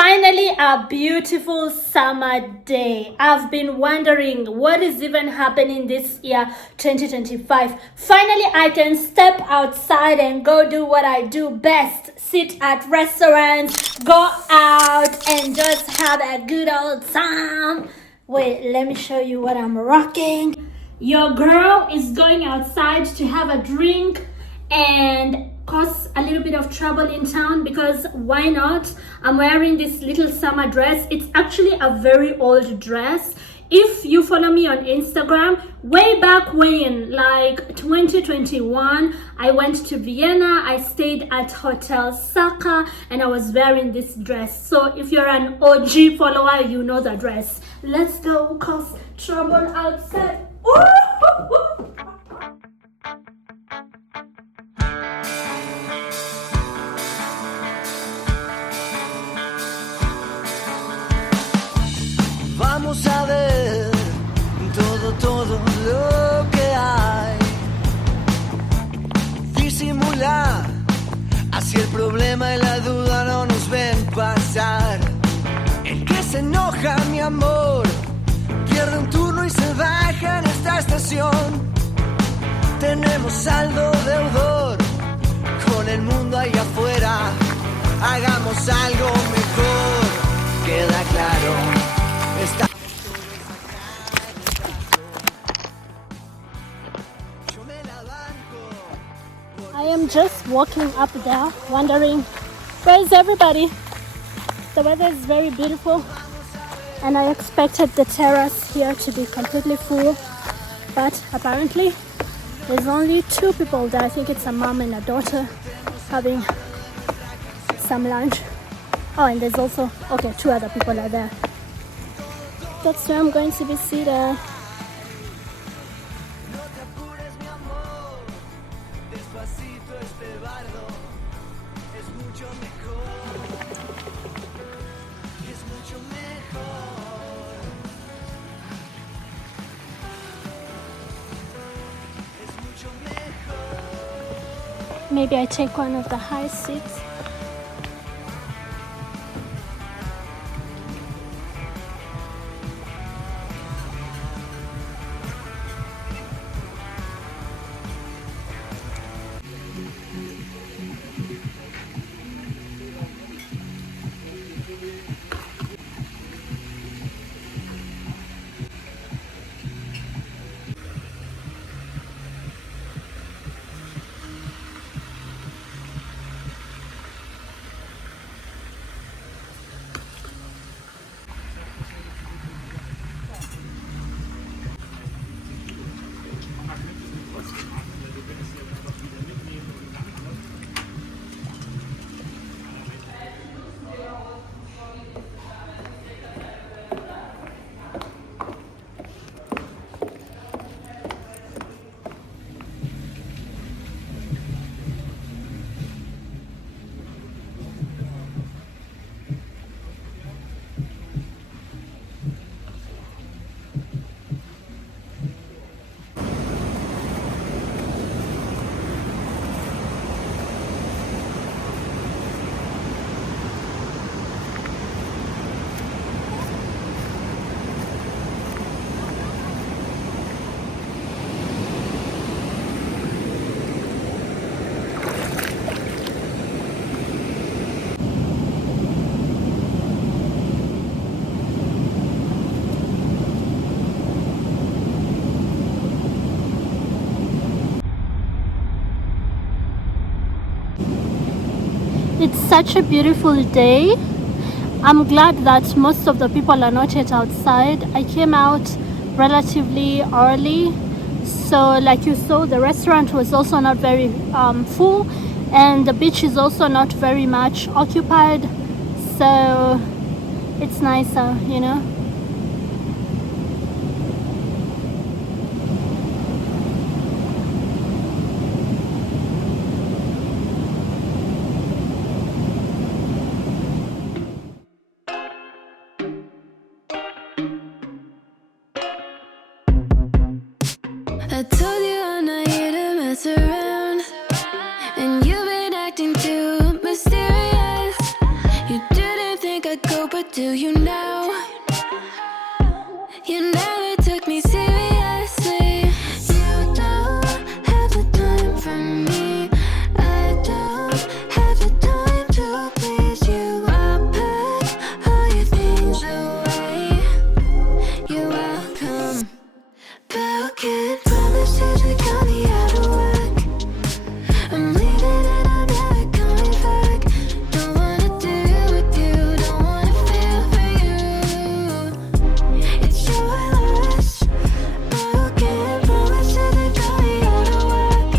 Finally, a beautiful summer day. I've been wondering what is even happening this year, 2025. Finally, I can step outside and go do what I do best. Sit at restaurants, go out, and just have a good old time. Wait, let me show you what I'm rocking. Your girl is going outside to have a drink and cause a little bit of trouble in town, because why not? I'm wearing this little summer dress. It's actually a very old dress. If you follow me on Instagram, way back when, like 2021, I went to Vienna. I stayed at Hotel Saka and I was wearing this dress. So if you're an OG follower, you know the dress. Let's go cause trouble outside. Ooh! Vamos a ver todo lo que hay. Disimular, así el problema y la duda no nos ven pasar. El que se enoja, mi amor, pierde un turno y se baja en esta estación. Tenemos saldo deudor con el mundo ahí afuera. Hagamos algo mejor, queda claro. I am just walking up there, wondering where is everybody. The weather is very beautiful and I expected the terrace here to be completely full, but apparently there's only 2 people there. I think it's a mom and a daughter having some lunch. Oh, and there's also, okay, 2 other people are there. That's where I'm going to be seated. Maybe I take one of the high seats. It's such a beautiful day. I'm glad that most of the people are not yet outside. I came out relatively early, so like you saw, the restaurant was also not very full, and the beach is also not very much occupied, so it's nicer, you know. I told you I'm not here to mess around, and you've been acting too mysterious. You didn't think I'd go, but do you know? You never took me seriously. You don't have the time for me. I don't have the time to please you. I'll pack all your things away. You're welcome. Broken promises that got me out of work. I'm leaving and I'm never coming back. Don't wanna deal with you, don't wanna feel for you. It's your loss. Broken promises that got me out of work.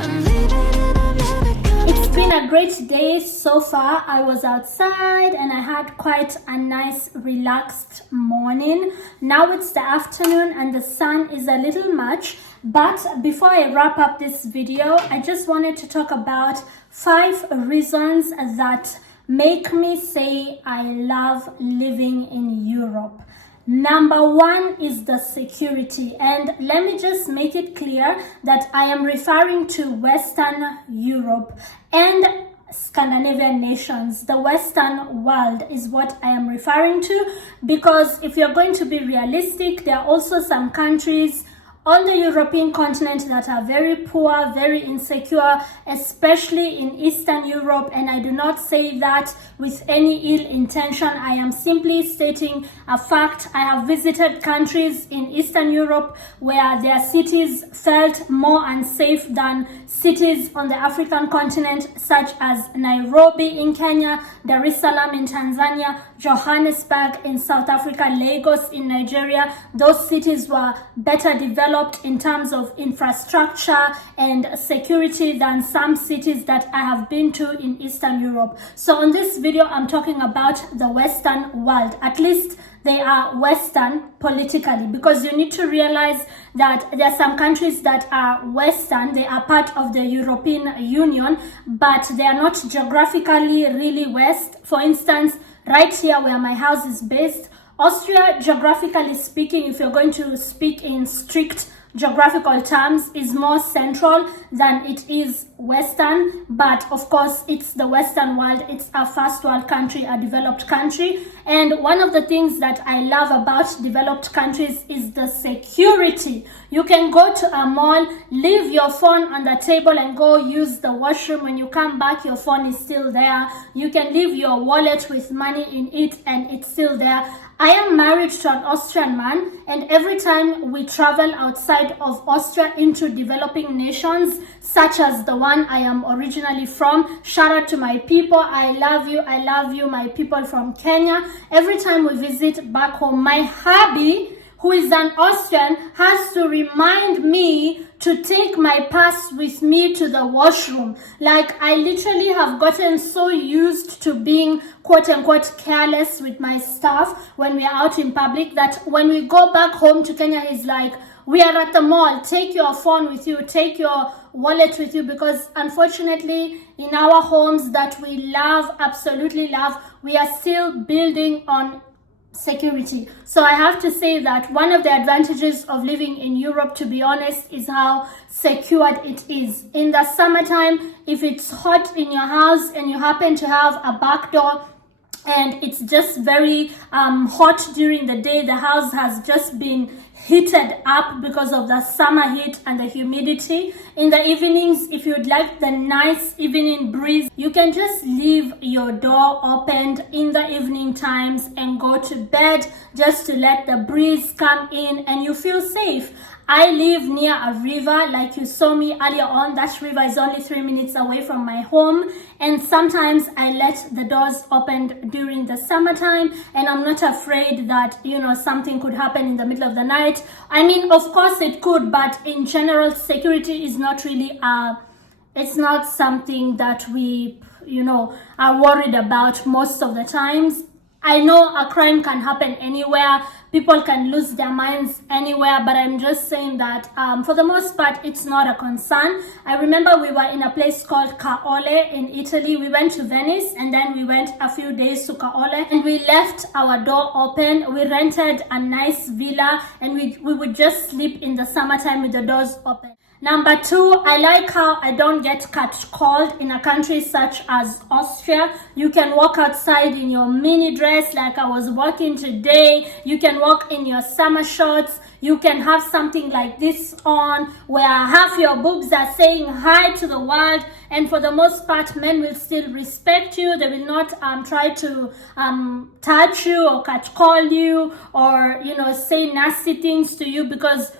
I'm leaving and I'm never coming. It's been a great day so far. I was outside and I had quite a nice relaxed morning. Now it's the afternoon and the sun is a little much. But before I wrap up this video, I just wanted to talk about 5 reasons that make me say I love living in Europe. Number 1 is the security, and let me just make it clear that I am referring to Western Europe and Scandinavian nations. The Western world is what I am referring to, because if you're going to be realistic, there are also some countries on the European continent that are very poor, very insecure, especially in Eastern Europe. And I do not say that with any ill intention. I am simply stating a fact. I have visited countries in Eastern Europe where their cities felt more unsafe than cities on the African continent, such as Nairobi in Kenya, Dar es Salaam in Tanzania, Johannesburg in South Africa, Lagos in Nigeria. Those cities were better developed in terms of infrastructure and security than some cities that I have been to in Eastern Europe. So on this video, I'm talking about the Western world. At least they are Western politically, because you need to realize that there are some countries that are Western. They are part of the European Union, but they are not geographically really West. For instance, right here where my house is based, Austria, geographically speaking, if you're going to speak in strict geographical terms, is more central than it is Western. But of course, it's the Western world. It's a first world country, a developed country. And one of the things that I love about developed countries is the security. You can go to a mall, leave your phone on the table and go use the washroom. When you come back, your phone is still there. You can leave your wallet with money in it and it's still there. I am married to an Austrian man, and every time we travel outside of Austria into developing nations, such as the one I am originally from, shout out to my people, I love you, my people from Kenya. Every time we visit back home, my hubby, who is an Austrian, has to remind me to take my purse with me to the washroom. Like, I literally have gotten so used to being quote unquote careless with my stuff when we are out in public that when we go back home to Kenya, he's like, we are at the mall, take your phone with you, take your wallet with you, because unfortunately in our homes that we love, absolutely love, we are still building on security. So I have to say that one of the advantages of living in Europe, to be honest, is how secured it is. In the summertime, if it's hot in your house and you happen to have a back door and it's just very hot during the day, the house has just been heated up because of the summer heat and the humidity. In the evenings, if you'd like the nice evening breeze, you can just leave your door opened in the evening times and go to bed just to let the breeze come in and you feel safe. I live near a river, like you saw me earlier on. That river is only 3 minutes away from my home, and sometimes I let the doors open during the summertime and I'm not afraid that, you know, something could happen in the middle of the night. I mean, of course it could, but in general, security is not really it's not something that we, you know, are worried about most of the times. I know a crime can happen anywhere, people can lose their minds anywhere, but I'm just saying that for the most part, it's not a concern. I remember we were in a place called Caole in Italy. We went to Venice and then we went a few days to Caole and we left our door open. We rented a nice villa and we would just sleep in the summertime with the doors open. Number 2, I like how I don't get catcalled in a country such as Austria. You can walk outside in your mini dress like I was walking today. You can walk in your summer shorts. You can have something like this on where half your boobs are saying hi to the world, and for the most part men will still respect you. They will not try to touch you or catcall you or say nasty things to you, because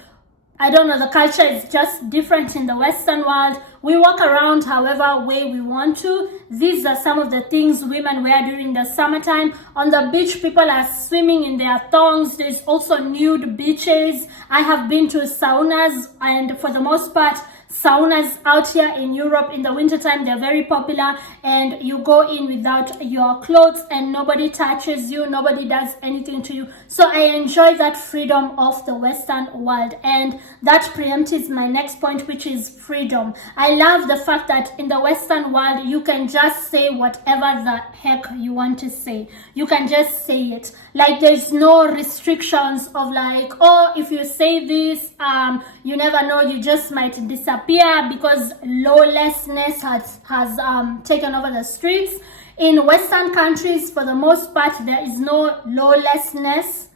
I don't know, the culture is just different in the Western world. We walk around however way we want to. These are some of the things women wear during the summertime. On the beach, people are swimming in their thongs. There's also nude beaches. I have been to saunas, and for the most part, saunas out here in Europe in the wintertime, they're very popular, and you go in without your clothes and nobody touches you, nobody does anything to you. So I enjoy that freedom of the Western world, and that preempts my next point, which is freedom. I love the fact that in the Western world you can just say whatever the heck you want to say. You can just say it. Like, there's no restrictions of like, oh, if you say this, you never know, you just might disappear, because lawlessness has taken over the streets. In Western countries, for the most part, there is no lawlessness,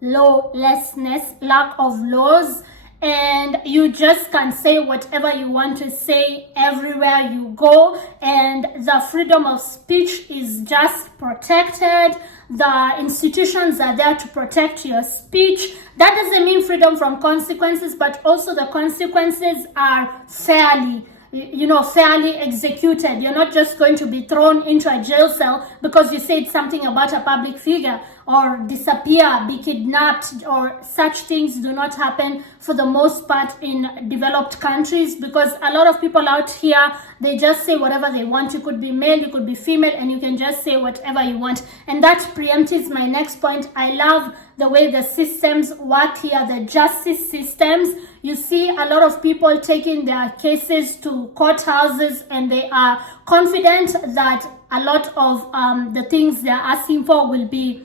lack of laws, and you just can say whatever you want to say everywhere you go, and the freedom of speech is just protected. The institutions are there to protect your speech. That doesn't mean freedom from consequences, but also the consequences are fairly executed. You're not just going to be thrown into a jail cell because you said something about a public figure, or disappear, be kidnapped, or such things do not happen for the most part in developed countries, because a lot of people out here, they just say whatever they want. You could be male, you could be female, and you can just say whatever you want. And that preempts my next point. I love the way the systems work here, the justice systems. You see a lot of people taking their cases to courthouses, and they are confident that a lot of the things they're asking for will be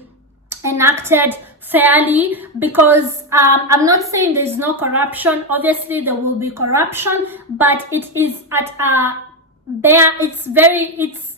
enacted fairly, because I'm not saying there's no corruption. Obviously there will be corruption, but it is at a bare, it's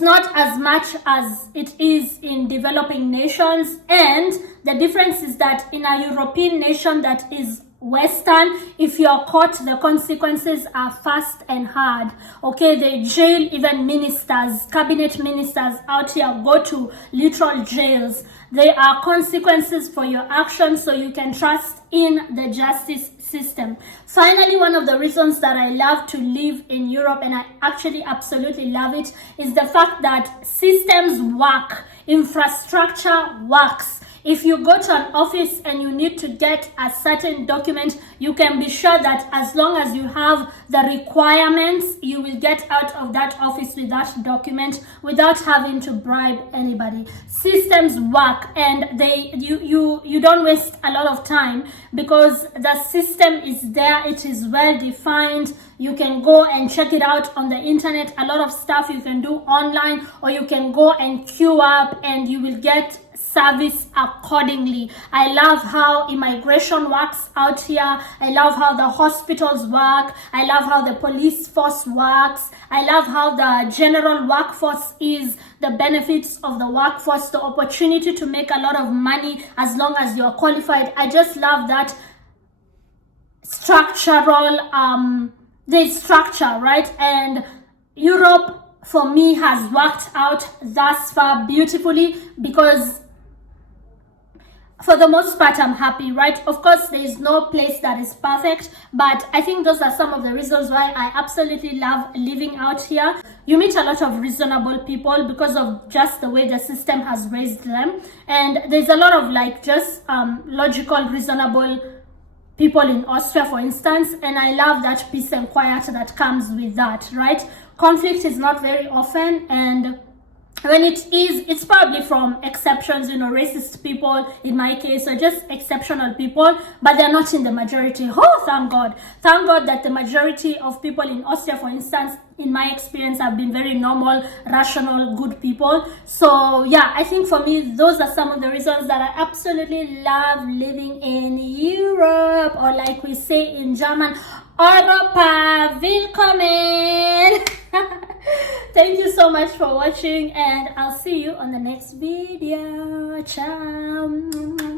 not as much as it is in developing nations. And the difference is that in a European nation that is Western, if you're caught, the consequences are fast and hard. Okay, they jail even ministers, cabinet ministers out here go to literal jails. There are consequences for your actions, so you can trust in the justice system. Finally, one of the reasons that I love to live in Europe, and I actually absolutely love it, is the fact that systems work, infrastructure works. If you go to an office and you need to get a certain document, you can be sure that as long as you have the requirements, you will get out of that office with that document without having to bribe anybody. Systems work, and you don't waste a lot of time, because the system is there, it is well defined. You can go and check it out on the internet. A lot of stuff you can do online, or you can go and queue up and you will get service accordingly. I love how immigration works out here. I love how the hospitals work. I love how the police force works. I love how the general workforce is, the benefits of the workforce, the opportunity to make a lot of money as long as you're qualified. I just love that structural, the structure, right? And Europe, for me, has worked out thus far beautifully, because for the most part, I'm happy, right? Of course, there is no place that is perfect, but I think those are some of the reasons why I absolutely love living out here. You meet a lot of reasonable people because of just the way the system has raised them. And there's a lot of like just logical, reasonable people in Austria, for instance. And I love that peace and quiet that comes with that, right? Conflict is not very often, and when it is, it's probably from exceptions, racist people in my case, or just exceptional people, but they're not in the majority. Oh, thank God. Thank God that the majority of people in Austria, for instance, in my experience, have been very normal, rational, good people. So yeah, I think for me, those are some of the reasons that I absolutely love living in Europe, or like we say in German, Europa, willkommen! Thank you so much for watching, and I'll see you on the next video. Ciao!